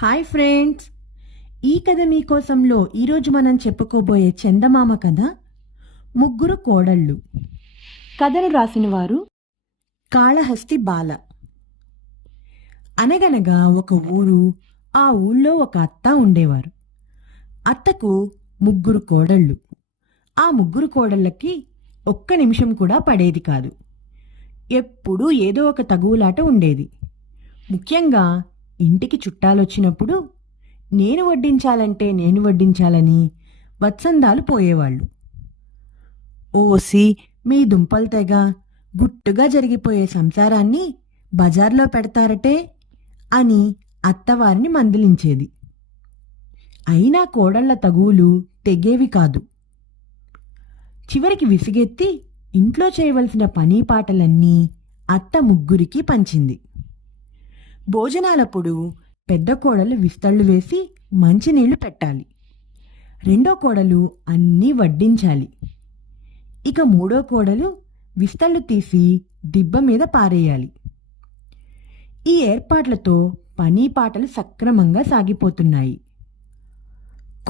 Hi friends, ఈ కథ మీకోసంలో ఈరోజు మనం చెప్పుకోబోయే చందమామ కథ ముగ్గురు కోడళ్ళు. కథను రాసిన వారు కాళహస్తి బాల. అనగనగా ఒక ఊరు. ఆ ఊళ్ళో ఒక అత్త ఉండేవారు. అత్తకు ముగ్గురు కోడళ్ళు. ఆ ముగ్గురు కోడళ్ళకి ఒక్క నిమిషం కూడా పడేది కాదు. ఎప్పుడూ ఏదో ఒక తగువులాట ఉండేది. ముఖ్యంగా ఇంటికి చుట్టాలొచ్చినప్పుడు నేను వడ్డించాలంటే నేను వడ్డించాలని వత్సందాలు పోయేవాళ్ళు. ఓసి మీ దుంపలు తెగ గుట్టుగా జరిగిపోయే సంసారాన్ని బజార్లో పెడతారటే అని అత్తవారిని మందలించేది. అయినా కోడళ్ల తగువులు తెగేవి కాదు. చివరికి విసిగెత్తి ఇంట్లో చేయవలసిన పని పాటలన్నీ అత్త ముగ్గురికి పంచింది. భోజనాలప్పుడు పెద్ద కోడలు విస్తళ్ళు వేసి మంచినీళ్లు పెట్టాలి. రెండో కోడలు అన్నీ వడ్డించాలి. ఇక మూడో కోడలు విస్తళ్ళు తీసి దిబ్బ మీద పారేయాలి. ఈ ఏర్పాట్లతో పని పాటలు సక్రమంగా సాగిపోతున్నాయి.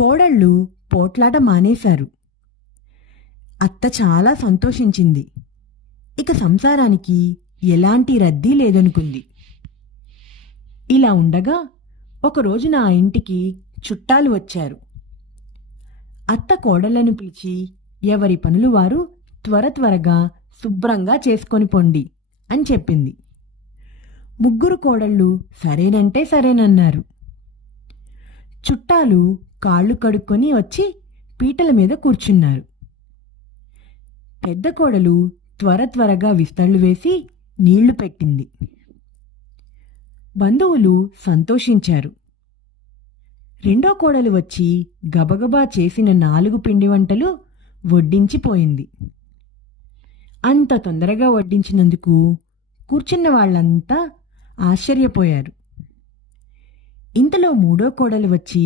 కోడళ్ళు పోట్లాట మానేశారు. అత్త చాలా సంతోషించింది. ఇక సంసారానికి ఎలాంటి రద్దీ లేదనుకుంది. ఇలా ఉండగా ఒకరోజు నా ఇంటికి చుట్టాలు వచ్చారు. అత్త కోడళ్లను పిలిచి ఎవరి పనులు వారు త్వరగా శుభ్రంగా చేసుకొని పొండి అని చెప్పింది. ముగ్గురు కోడళ్ళు సరేనంటే సరేనన్నారు. చుట్టాలు కాళ్ళు కడుక్కొని వచ్చి పీటల మీద కూర్చున్నారు. పెద్ద కోడలు త్వరగా విస్తళ్ళు వేసి నీళ్లు పెట్టింది. బంధువులు సంతోషించారు. రెండో కోడలు వచ్చి గబగబా చేసిన 4 పిండి వంటలు వడ్డించిపోయింది. అంత తొందరగా వడ్డించినందుకు కూర్చున్న వాళ్ళంతా ఆశ్చర్యపోయారు. ఇంతలో మూడో కోడలు వచ్చి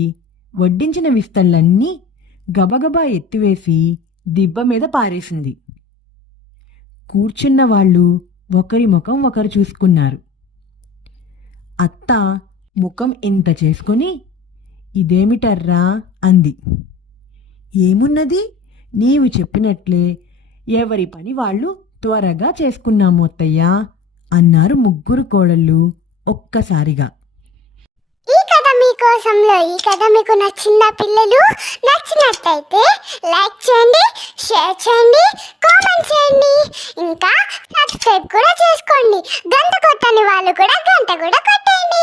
వడ్డించిన విస్తళ్ళన్నీ గబగబా ఎత్తివేసి దిబ్బ మీద పారేసింది. కూర్చున్న వాళ్ళు ఒకరి ముఖం ఒకరు చూసుకున్నారు. అత్త ముఖం ఇంత చేసుకుని ఇదేమిటర్రా అంది. ఏమున్నది, నీవు చెప్పినట్లే ఎవరి పని వాళ్ళు త్వరగా చేసుకున్నాము అత్తయ్యా అన్నారు ముగ్గురు కోడళ్ళు ఒక్కసారిగా. ఈ కథ మీకు నచ్చిందా పిల్లలు? నచ్చినట్టయితే లైక్ చేయండి, షేర్ చేయండి, కామెంట్ చేయండి, ఇంకా సబ్స్క్రైబ్ కూడా చేసుకోండి. గంట కొట్టని వాళ్ళు కూడా గంట కూడా కొట్టండి.